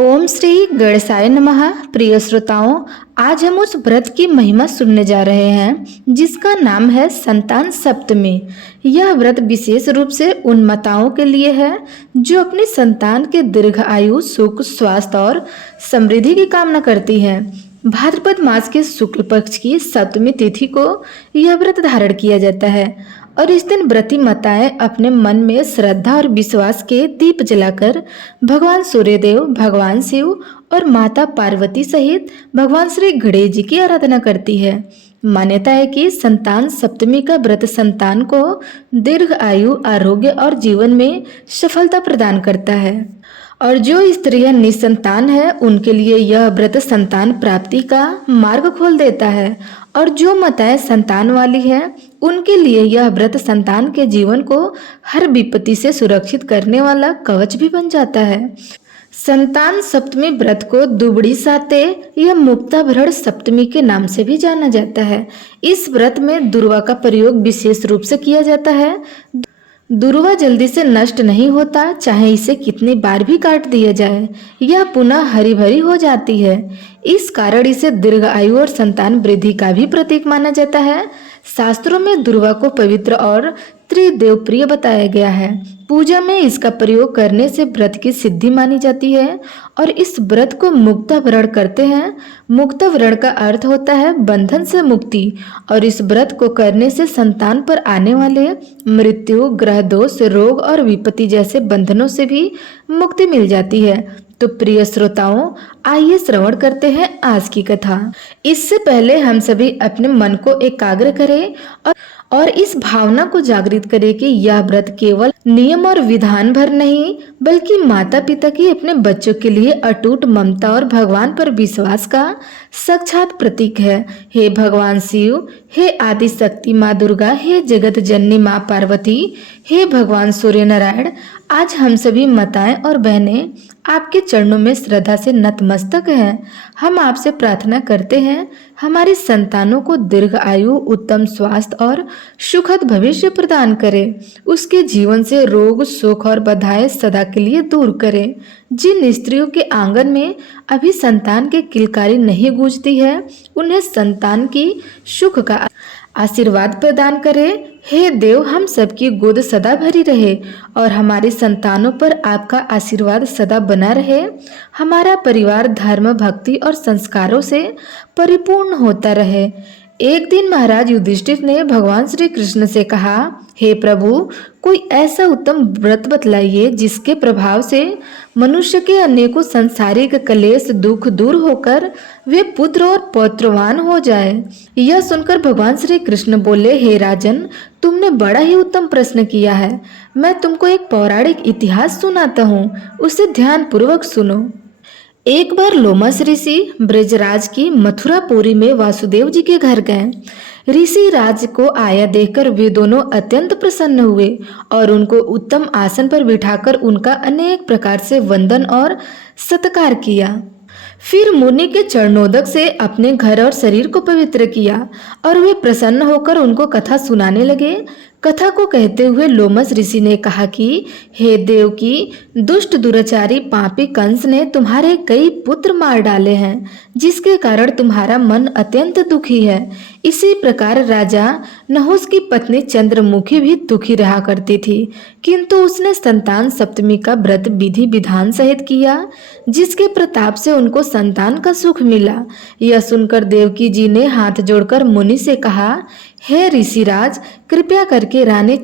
ओम श्री गणेशाय नमः। प्रिय श्रोताओं, आज हम उस व्रत की महिमा सुनने जा रहे हैं जिसका नाम है संतान सप्तमी। यह व्रत विशेष रूप से उन माताओं के लिए है जो अपनी संतान के दीर्घ आयु, सुख, स्वास्थ्य और समृद्धि की कामना करती हैं। भाद्रपद मास के शुक्ल पक्ष की सप्तमी तिथि को यह व्रत धारण किया जाता है और इस दिन व्रती माताएं अपने मन में श्रद्धा और विश्वास के दीप जलाकर भगवान सूर्यदेव, भगवान शिव और माता पार्वती सहित भगवान श्री गणेश जी की आराधना करती है। मान्यता है कि संतान सप्तमी का व्रत संतान को दीर्घ आयु, आरोग्य और जीवन में सफलता प्रदान करता है और जो स्त्रियां निसंतान है उनके लिए यह व्रत संतान प्राप्ति का मार्ग खोल देता है और जो माताएं संतान वाली हैं उनके लिए यह व्रत संतान के जीवन को हर विपत्ति से सुरक्षित करने वाला कवच भी बन जाता है। संतान सप्तमी व्रत को दुबड़ी साते या मुक्ताभरण सप्तमी के नाम से भी जाना जाता है। इस व्रत में दुर्वा का प्रयोग विशेष रूप से किया जाता है। दुर्वा जल्दी से नष्ट नहीं होता, चाहे इसे कितनी बार भी काट दिया जाए, यह पुनः हरी भरी हो जाती है। इस कारण इसे दीर्घ आयु और संतान वृद्धि का भी प्रतीक माना जाता है। शास्त्रों में दुर्वा को पवित्र और त्रिदेव प्रिय बताया गया है। पूजा में इसका प्रयोग करने से व्रत की सिद्धि मानी जाती है और इस व्रत को मुक्ताभरण करते हैं। मुक्ताभरण का अर्थ होता है बंधन से मुक्ति और इस व्रत को करने से संतान पर आने वाले मृत्यु, ग्रह दोष, रोग और विपत्ति जैसे बंधनों से भी मुक्ति मिल जाती है। तो प्रिय श्रोताओं, आइए श्रवण करते हैं आज की कथा। इससे पहले हम सभी अपने मन को एकाग्र करें और इस भावना को जागृत करें कि यह व्रत केवल नियम और विधान भर नहीं बल्कि माता पिता की अपने बच्चों के लिए अटूट ममता और भगवान पर विश्वास का साक्षात प्रतीक है। हे भगवान शिव, हे आदि शक्ति माँ दुर्गा, हे जगत जननी माँ पार्वती, हे भगवान सूर्य नारायण, आज हम सभी माताएं और बहनें आपके चरणों में श्रद्धा से नतमस्तक हैं। हम आपसे प्रार्थना करते हैं हमारी संतानों को दीर्घ आयु, उत्तम स्वास्थ्य और सुखद भविष्य प्रदान करें। उसके जीवन से रोग, शोक और बाधाएं सदा के लिए दूर करें। जिन स्त्रियों के आंगन में अभी संतान की किलकारी नहीं गूंजती है उन्हें संतान की सुख का आशीर्वाद प्रदान करें। हे देव, हम सबकी गोद सदा भरी रहे और हमारी संतानों पर आपका आशीर्वाद सदा बना रहे। हमारा परिवार धर्म, भक्ति और संस्कारों से परिपूर्ण होता रहे। एक दिन महाराज युधिष्ठिर ने भगवान श्री कृष्ण से कहा, हे प्रभु, कोई ऐसा उत्तम व्रत बतलाइए जिसके प्रभाव से मनुष्य के अनेकों सांसारिक क्लेश, दुख दूर होकर वे पुत्र और पौत्रवान हो जाए। यह सुनकर भगवान श्री कृष्ण बोले, हे राजन, तुमने बड़ा ही उत्तम प्रश्न किया है। मैं तुमको एक पौराणिक इतिहास सुनाता हूँ, उसे ध्यान पूर्वक सुनो। एक बार लोमस ऋषि ब्रजराज की मथुरापुरी में वासुदेव जी के घर गए। ऋषि राज को आया देखकर वे दोनों अत्यंत प्रसन्न हुए और उनको उत्तम आसन पर बिठाकर उनका अनेक प्रकार से वंदन और सत्कार किया। फिर मुनि के चरणोदक से अपने घर और शरीर को पवित्र किया और वे प्रसन्न होकर उनको कथा सुनाने लगे। कथा को कहते हुए लोमस ऋषि ने कहा कि हे देव की, दुष्ट दुराचारी पापी कंस ने तुम्हारे कई पुत्र मार डाले हैं, जिसके कारण तुम्हारा मन अत्यंत दुखी है। इसी प्रकार राजा नहुस की पत्नी चंद्रमुखी भी दुखी रहा करती थी, किंतु उसने संतान सप्तमी का व्रत विधि विधान सहित किया, जिसके प्रताप से उनको संतान का सुख मिला। यह सुनकर देवकी जी ने हाथ जोड़कर मुनि से कहा, हे ऋषिराज, कृपया करके रानी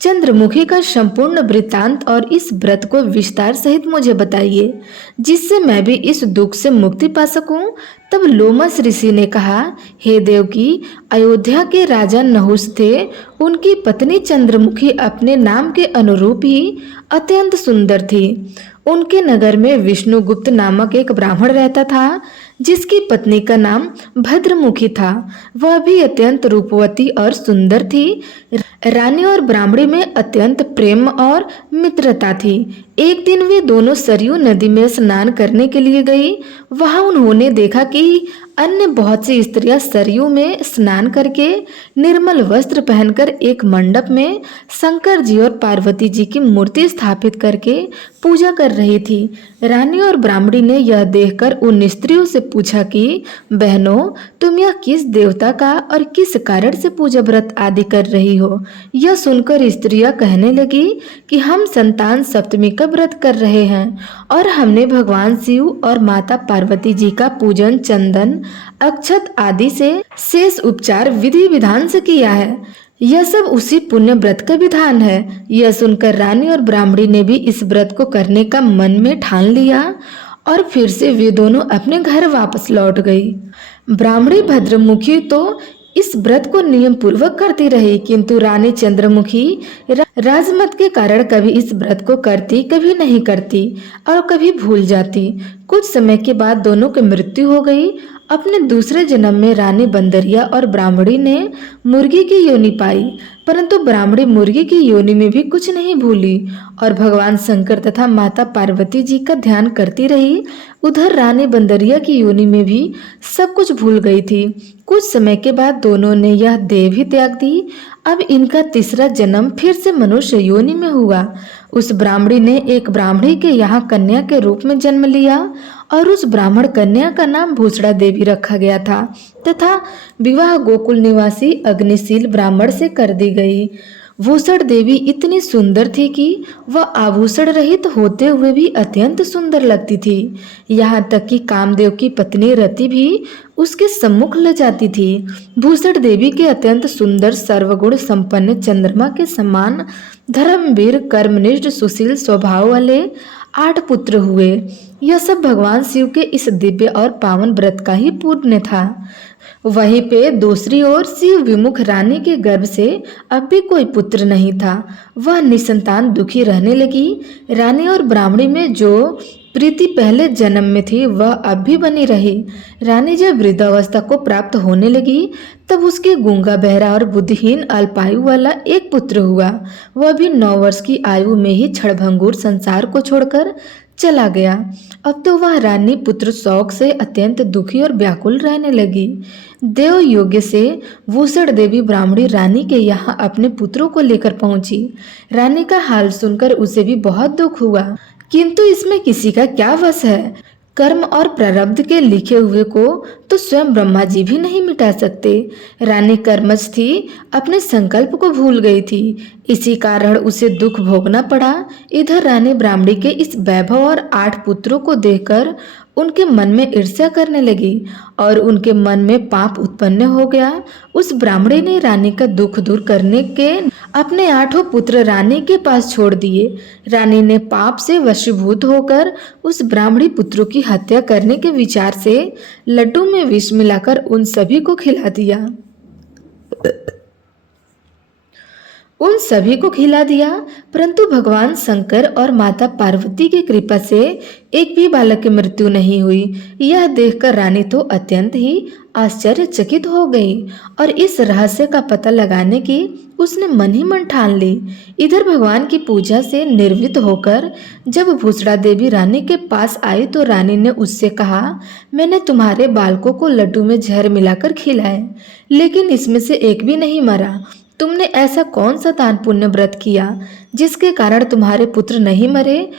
चंद्रमुखी का संपूर्ण वृत्तांत और इस व्रत को विस्तार सहित मुझे बताइए, जिससे मैं भी इस दुख से मुक्ति पा सकूं। तब लोमस ऋषि ने कहा, हे देवकी, अयोध्या के राजा नहुस थे। उनकी पत्नी चंद्रमुखी अपने नाम के अनुरूप ही अत्यंत सुंदर थी। उनके नगर में विष्णुगुप्त नामक एक ब्राह्मण रहता था, जिसकी पत्नी का नाम भद्रमुखी था। वह भी अत्यंत रूपवती और सुंदर थी। रानी और ब्राह्मणी में अत्यंत प्रेम और मित्रता थी। एक दिन वे दोनों सरयू नदी में स्नान करने के लिए गई। वहां उन्होंने देखा कि अन्य बहुत सी स्त्रियां सरयू में स्नान करके निर्मल वस्त्र पहनकर एक मंडप में शंकर जी और पार्वती जी की मूर्ति स्थापित करके पूजा कर रही थी। रानी और ब्राह्मणी ने यह देखकर उन स्त्रियों से पूछा कि बहनों, तुम यह किस देवता का और किस कारण से पूजा व्रत आदि कर रही हो? यह सुनकर स्त्रियां कहने लगी कि हम संतान सप्तमी का व्रत कर रहे हैं और हमने भगवान शिव और माता पार्वती जी का पूजन चंदन, अक्षत आदि से शेष उपचार विधि विधान से किया है। यह सब उसी पुण्य व्रत का विधान है। यह सुनकर रानी और ब्राह्मणी ने भी इस व्रत को करने का मन में ठान लिया और फिर से वे दोनों अपने घर वापस लौट गई। ब्राह्मणी भद्रमुखी तो इस व्रत को नियम पूर्वक करती रही, किंतु रानी चंद्रमुखी राजमत के कारण कभी इस व्रत को करती, कभी नहीं करती और कभी भूल जाती। कुछ समय के बाद दोनों की मृत्यु हो गई। अपने दूसरे जन्म में रानी बंदरिया और ब्राह्मणी ने मुर्गी की योनि पाई, परंतु ब्राह्मणी मुर्गी की योनि में भी कुछ नहीं भूली और भगवान शंकर तथा माता पार्वती जी का ध्यान करती रही। उधर रानी बंदरिया की योनि में भी सब कुछ भूल गई थी। कुछ समय के बाद दोनों ने यह देह भी त्याग दी। अब इनका तीसरा जन्म फिर से मनुष्य योनि में हुआ। उस ब्राह्मणी ने एक ब्राह्मणी के यहाँ कन्या के रूप में जन्म लिया और उस ब्राह्मण कन्या का नाम भूसड़ा देवी रखा गया था तथा विवाह गोकुल निवासी अग्निशील ब्राह्मण से कर दी गई। भूसड़ देवी इतनी सुंदर थी कि वह आभूषण रहित होते हुए भी अत्यंत सुंदर लगती थी। यहाँ तक कि कामदेव की पत्नी रति भी उसके सम्मुख ल जाती थी। भूसड़ देवी के अत्यंत सुंदर सर्वगुण संपन्न चंद्रमा के समान धर्मवीर कर्मनिष्ठ सुशील स्वभाव वाले 8 पुत्र हुए। यह सब भगवान शिव के इस दिव्य और पावन व्रत का ही पुण्य था। वहीं पे दूसरी ओर शिव विमुख रानी के गर्भ से अब भी कोई पुत्र नहीं था। वह निसंतान दुखी रहने लगी। रानी और ब्राह्मणी में जो प्रीति पहले जन्म में थी वह अब भी बनी रही। रानी जब वृद्धावस्था को प्राप्त होने लगी तब उसके गूंगा बहरा और बुद्धिहीन अल्पायु वाला एक पुत्र हुआ। वह भी 9 वर्ष की आयु में ही क्षणभंगुर संसार को छोड़कर चला गया। अब तो वह रानी पुत्र शोक से अत्यंत दुखी और व्याकुल रहने लगी। देव योग्य से भूसड़ देवी ब्राह्मणी रानी के यहाँ अपने पुत्रों को लेकर पहुंची। रानी का हाल सुनकर उसे भी बहुत दुख हुआ, किंतु इसमें किसी का क्या वश है। कर्म और प्रारब्ध के लिखे हुए को तो स्वयं ब्रह्मा जी भी नहीं मिटा सकते। रानी कर्मज थी, अपने संकल्प को भूल गई थी, इसी कारण उसे दुख भोगना पड़ा। इधर रानी ब्राह्मणी के इस वैभव और 8 पुत्रों को देखकर उनके मन में ईर्ष्या करने लगी और उनके मन में पाप उत्पन्न हो गया। उस ब्राह्मणी ने रानी का दुख दूर करने के अपने 8 पुत्र रानी के पास छोड़ दिए। रानी ने पाप से वशीभूत होकर उस ब्राह्मणी पुत्रों की हत्या करने के विचार से लड्डू में विष मिलाकर उन सभी को खिला दिया। परंतु भगवान शंकर और माता पार्वती की कृपा से एक भी बालक की मृत्यु नहीं हुई। यह देखकर रानी तो अत्यंत ही आश्चर्यचकित हो गई और इस रहस्य का पता लगाने की उसने मन ही मन ठान ली। इधर भगवान की पूजा से निर्वृत्त होकर जब भूसड़ा देवी रानी के पास आई तो रानी ने उससे कहा, मैंने तुम्हारे बालकों को लड्डू में जहर मिलाकर खिलाए, लेकिन इसमें से एक भी नहीं मरा। तुमने ऐसा कौन सा दान पुण्य व्रत किया जिसके कारण तुम्हारे पुत्र नहीं मरे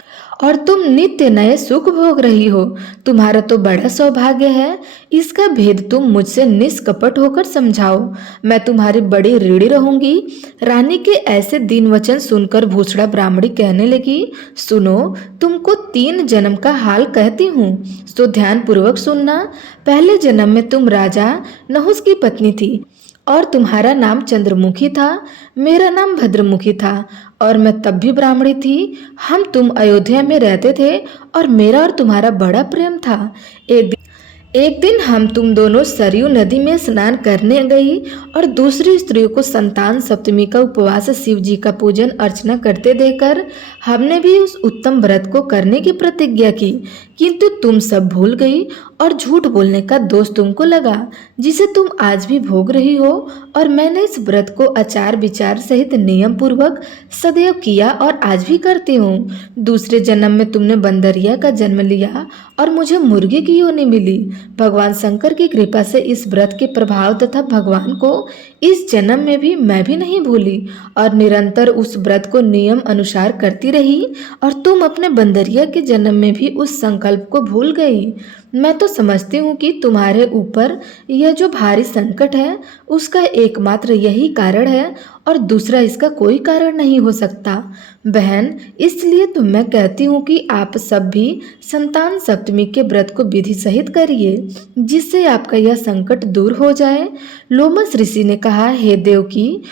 और तुम नित्य नए सुख भोग रही हो? तुम्हारा तो बड़ा सौभाग्य है। इसका भेद तुम मुझसे निष्कपट होकर समझाओ, मैं तुम्हारी बड़ी ऋणी रहूंगी। रानी के ऐसे दीन वचन सुनकर भूसड़ा ब्राह्मणी कहने लगी, सुनो, तुमको 3 जन्म का हाल कहती हूँ, तो ध्यान पूर्वक सुनना। पहले जन्म में तुम राजा नहुस की पत्नी थी और तुम्हारा नाम चंद्रमुखी था, मेरा नाम भद्रमुखी था और मैं तब भी ब्राह्मणी थी। हम तुम अयोध्या में रहते थे और मेरा और तुम्हारा बड़ा प्रेम था। एक दिन हम तुम दोनों सरयू नदी में स्नान करने गई और दूसरी स्त्रियों को संतान सप्तमी का उपवास शिव जी का पूजन अर्चना करते देखकर हमने भी उस उत्तम व्रत को करने की प्रतिज्ञा की, किंतु तुम सब भूल गई और झूठ बोलने का दोष तुमको लगा, जिसे तुम आज भी भोग रही हो। और मैंने इस व्रत को आचार विचार सहित नियम पूर्वक सदैव किया और आज भी करती हूँ। दूसरे जन्म में तुमने बंदरिया का जन्म लिया और मुझे मुर्गी की योनि मिली। भगवान शंकर की कृपा से इस व्रत के प्रभाव तथा भगवान को इस जन्म में भी मैं भी नहीं भूली और निरंतर उस व्रत को नियम अनुसार करती रही, और तुम अपने बंदरिया के जन्म में भी उस संकल्प को भूल गई। मैं तो समझती हूँ कि तुम्हारे ऊपर यह जो भारी संकट है उसका एकमात्र यही कारण है और दूसरा इसका कोई कारण नहीं हो सकता। बहन, इसलिए तो मैं कहती हूँ कि आप सब भी संतान सप्तमी के व्रत को विधि सहित करिए, जिससे आपका यह संकट दूर हो जाए। लोमस ऋषि ने कहा, हे देवकी,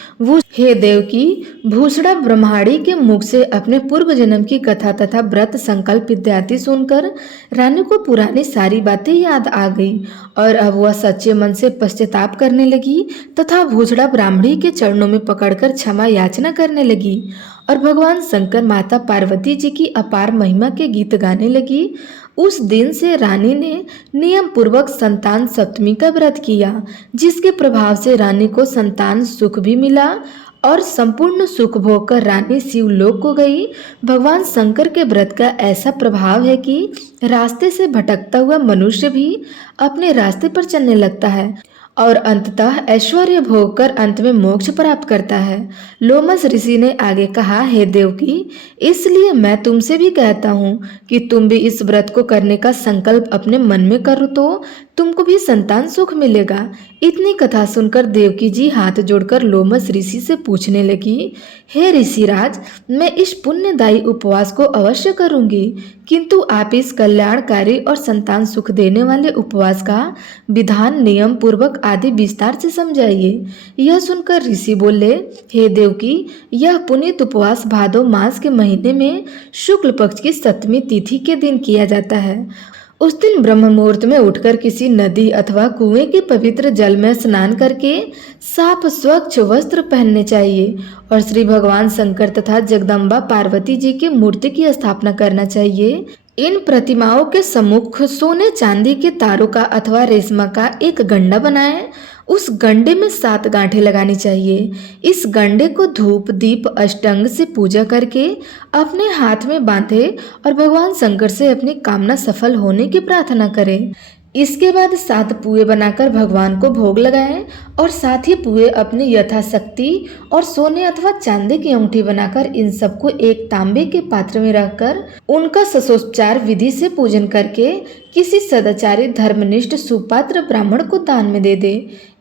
भूषड़ा ब्रह्माणी के मुख से अपने पूर्व जन्म की कथा तथा व्रत संकल्प इत्यादि सुनकर रानी को पुरानी सारी बातें याद आ गई और अब वह सच्चे मन से पश्चाताप करने लगी तथा भूषड़ा ब्राह्मणी के चरणों में पकड़कर क्षमा याचना करने लगी और भगवान शंकर माता पार्वती जी की अपार महिमा के गीत गाने लगी। उस दिन से रानी ने नियम पूर्वक संतान सप्तमी का व्रत किया, जिसके प्रभाव से रानी को संतान सुख भी मिला और संपूर्ण सुख भोग कर रानी शिवलोक को गई। भगवान शंकर के व्रत का ऐसा प्रभाव है कि रास्ते से भटकता हुआ मनुष्य भी अपने रास्ते पर चलने लगता है और अंततः ऐश्वर्य भोग कर अंत में मोक्ष प्राप्त करता है। लोमस ऋषि ने आगे कहा, हे देवकी, इसलिए मैं तुमसे भी कहता हूँ कि तुम भी इस व्रत को करने का संकल्प अपने मन में करो तो तुमको भी संतान सुख मिलेगा। इतनी कथा सुनकर देवकी जी हाथ जोड़कर लोमस ऋषि से पूछने लगी, हे ऋषिराज, मैं इस पुण्यदायी उपवास को अवश्य करूंगी, किंतु आप इस कल्याणकारी और संतान सुख देने वाले उपवास का विधान नियम पूर्वक आदि विस्तार से समझाइए। यह सुनकर ऋषि बोले, हे देवकी, यह पुनीत उपवास भादो मास के महीने में शुक्ल पक्ष की 7वीं तिथि के दिन किया जाता है। उस दिन ब्रह्म मुहूर्त में उठकर किसी नदी अथवा कुएं के पवित्र जल में स्नान करके साफ स्वच्छ वस्त्र पहनने चाहिए और श्री भगवान शंकर तथा जगदम्बा पार्वती जी की मूर्ति की स्थापना करना चाहिए। इन प्रतिमाओं के सम्मुख सोने चांदी के तारों का अथवा रेशमा का एक गंडा बनाएं। उस गंडे में 7 गांठें लगानी चाहिए। इस गंडे को धूप दीप अष्टांग से पूजा करके अपने हाथ में बांधे और भगवान शंकर से अपनी कामना सफल होने की प्रार्थना करें। इसके बाद 7 पुए बनाकर भगवान को भोग लगाएं और साथ ही पुए अपनी यथाशक्ति और सोने अथवा चांदी की अंगूठी बनाकर इन सबको एक तांबे के पात्र में रखकर उनका ससोपचार विधि से पूजन करके किसी सदाचारी धर्मनिष्ठ सुपात्र ब्राह्मण को दान में दे दे।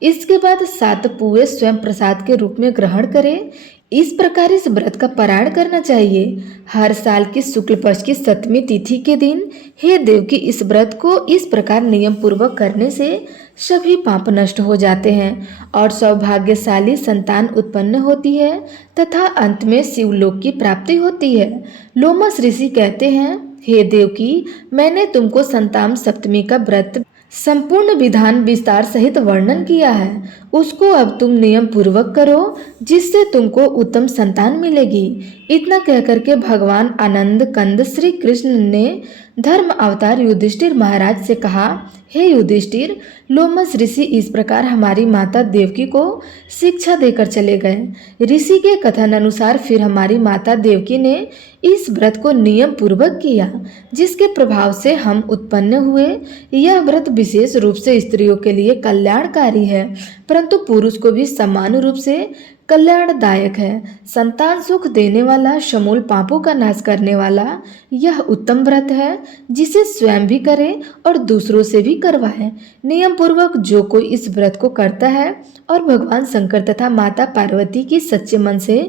इसके बाद 7 पुए स्वयं प्रसाद के रूप में ग्रहण करें। इस प्रकार इस व्रत का पारायण करना चाहिए। हर साल की शुक्ल पक्ष की 7वीं तिथि के दिन हे देवकी, इस व्रत को इस प्रकार नियम पूर्वक करने से सभी पाप नष्ट हो जाते हैं और सौभाग्यशाली संतान उत्पन्न होती है तथा अंत में शिवलोक की प्राप्ति होती है। लोमस ऋषि कहते हैं, हे देवकी, मैंने तुमको संतान सप्तमी का व्रत संपूर्ण विधान विस्तार सहित वर्णन किया है, उसको अब तुम नियम पूर्वक करो, जिससे तुमको उत्तम संतान मिलेगी। इतना कहकर के भगवान आनंद कंद श्री कृष्ण ने धर्म अवतार युधिष्ठिर महाराज से कहा, हे युधिष्ठिर, लोमस ऋषि इस प्रकार हमारी माता देवकी को शिक्षा देकर चले गए। ऋषि के कथन अनुसार फिर हमारी माता देवकी ने इस व्रत को नियम पूर्वक किया, जिसके प्रभाव से हम उत्पन्न हुए। यह व्रत विशेष रूप से स्त्रियों के लिए कल्याणकारी है, परंतु पुरुष को भी समान रूप से कल्याणदायक है। संतान सुख देने वाला, समूल पापों का नाश करने वाला यह उत्तम व्रत है, जिसे स्वयं भी करे और दूसरों से भी करवाए। नियम पूर्वक जो कोई इस व्रत को करता है और भगवान शंकर तथा माता पार्वती की सच्चे मन से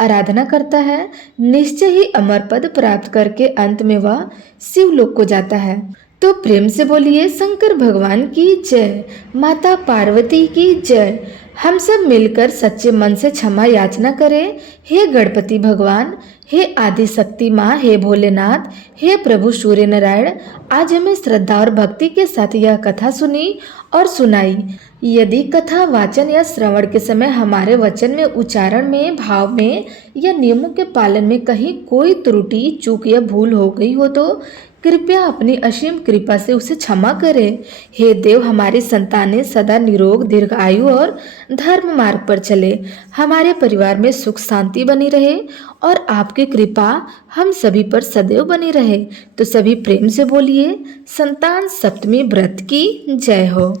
आराधना करता है, निश्चय ही अमर पद प्राप्त करके अंत में वह शिवलोक को जाता है। तो प्रेम से बोलिए शंकर भगवान की जय, माता पार्वती की जय। हम सब मिलकर सच्चे मन से क्षमा याचना करें। हे गणपति भगवान, हे आदि शक्ति माँ, हे भोलेनाथ, हे प्रभु सूर्य नारायण, आज हमें श्रद्धा और भक्ति के साथ यह कथा सुनी और सुनाई। यदि कथा वाचन या श्रवण के समय हमारे वचन में, उच्चारण में, भाव में या नियमों के पालन में कहीं कोई त्रुटि, चूक या भूल हो गई हो तो कृपया अपनी असीम कृपा से उसे क्षमा करें। हे देव, हमारी संतानें सदा निरोग, दीर्घायु और धर्म मार्ग पर चले, हमारे परिवार में सुख शांति बनी रहे और आपकी कृपा हम सभी पर सदैव बनी रहे। तो सभी प्रेम से बोलिए, संतान सप्तमी व्रत की जय हो।